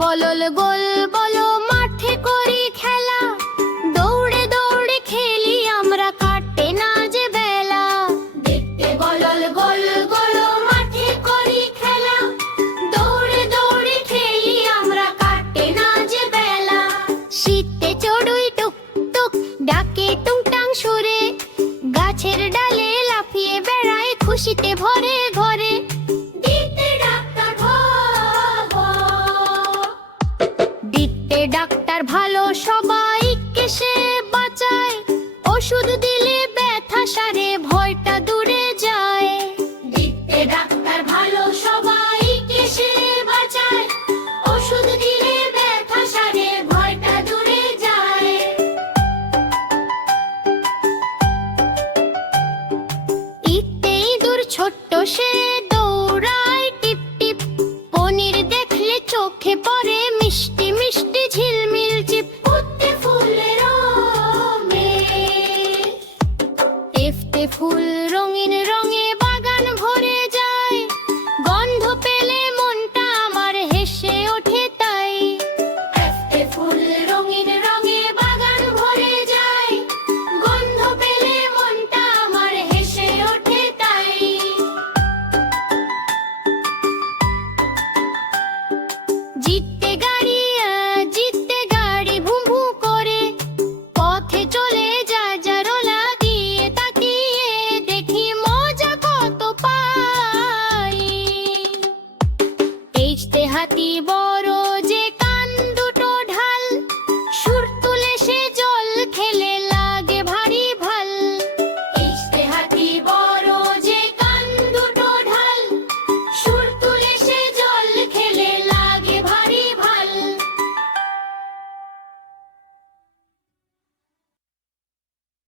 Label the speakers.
Speaker 1: বলল, গোল বলো, মাঠে করি খেলা। দৌড়ে দৌড়ে খেলি আমরা, কাটে না যে বেলা। দেখতে বলল, গোল গোল মাঠে করি খেলা। দৌড়ে দৌড়ে খেলি আমরা, কাটে না যে বেলা। শীতে চড়ুই টুক টুক, ডাকে টুংটাং সুরে। গাছের ডালে লাফিয়ে বেড়ায়, খুশিতে ভরে ঘরে। ডাক্তার ভালো, সবাইকে সে বাঁচায়। ওষুধ দিলে ব্যথা সারে, ভয়টা দূরে যায়। ডাক্তার ভালো ছোট্ট সে টেফতে ফুল রঙিন রঙে বাগান ভরে যায়। গন্ধ পেলে মনটা আমার হেসে ওঠে তাই। ফুল রঙিন রঙে বাগান ভরে যায়। গন্ধ পেলে মনটা আমার হেসে ওঠে তাই। জিততে গাড়ি ইজতেহাতি বড়